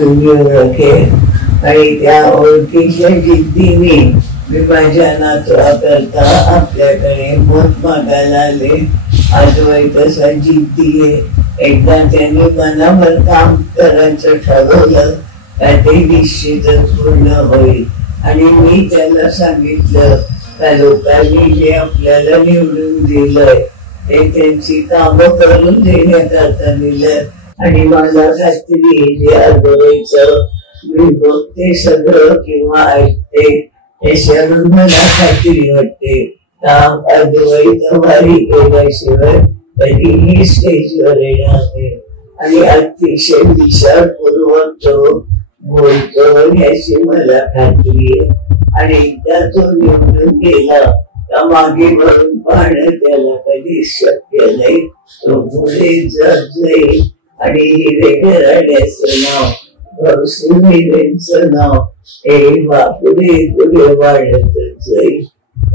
ओळखे आणि त्या ओळखीच्या जिद्दीने मी माझ्या नातवाकरता आपल्याकडे मत मागायला आले. आजोबाई तसा जिद्दी आहे. एकदा त्यांनी मनावर काम करायचं ठरवलं का ते निश्चितच पूर्ण होईल. आणि मी त्यांना सांगितलं का लोकांनी जे आपल्याला निवडून दिलंय ते त्यांची कामं करून देण्याकरता दिलं. आणि मला खात्री जे आजोबाईचं मी बघते सगळं किंवा ऐकते त्याच्यावरून मला खात्री वाटते का आजोबाई तवारी केल्याशिवाय कधीही स्टेजवर येणार नाही. आणि अतिशय विचारपूर्वक तो बोलतो याची मला खात्री आहे. आणि एकदा तो निवडून गेला का मागे वळून पाहणं त्याला कधी शक्य नाही. तो पुढे जात जाईल आणि हिरेराड्याचं नाव नाव हे पुढे पुढे वाढतच जाईल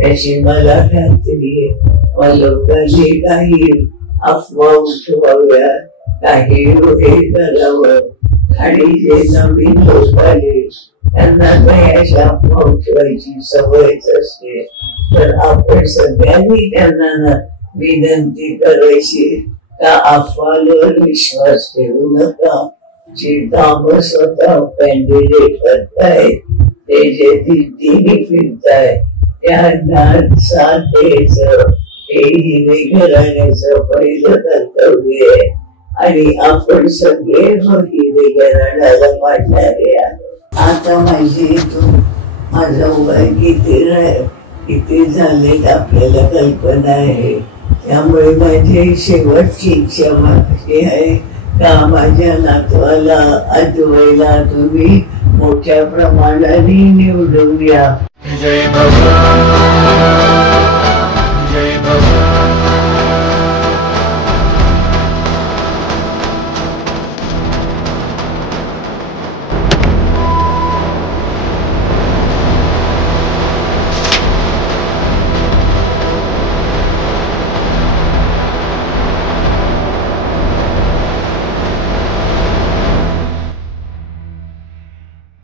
याची मला खात्री आहे. लोकांनी काही अफवा उठवाव्या काही हे करावं आणि जे नवीन लोक आले त्यांना काही अशा अफवा उठवायची सवयच असते. तर आपण सगळ्यांनी त्यांना विनंती करायची का अफवांवर विश्वास ठेवू नका. जी काम स्वतः कॅन्डिडेट करतायत ते जे दिल्लीने फिरताय त्यांना साथ द्यायचं हे हिरेराड्याचं पहिलं कर्तव्य आहे. आणि आपण सगळे हिरेराड्याला पाडणारे आहोत. आता माझी इथून माझा वय किती झाले आपल्याला कल्पना आहे. त्यामुळे माझी शेवटची इच्छा माझी आहे का माझ्या नातवाला आजोबाईला तुम्ही मोठ्या प्रमाणाने निवडून या. जय भगवान.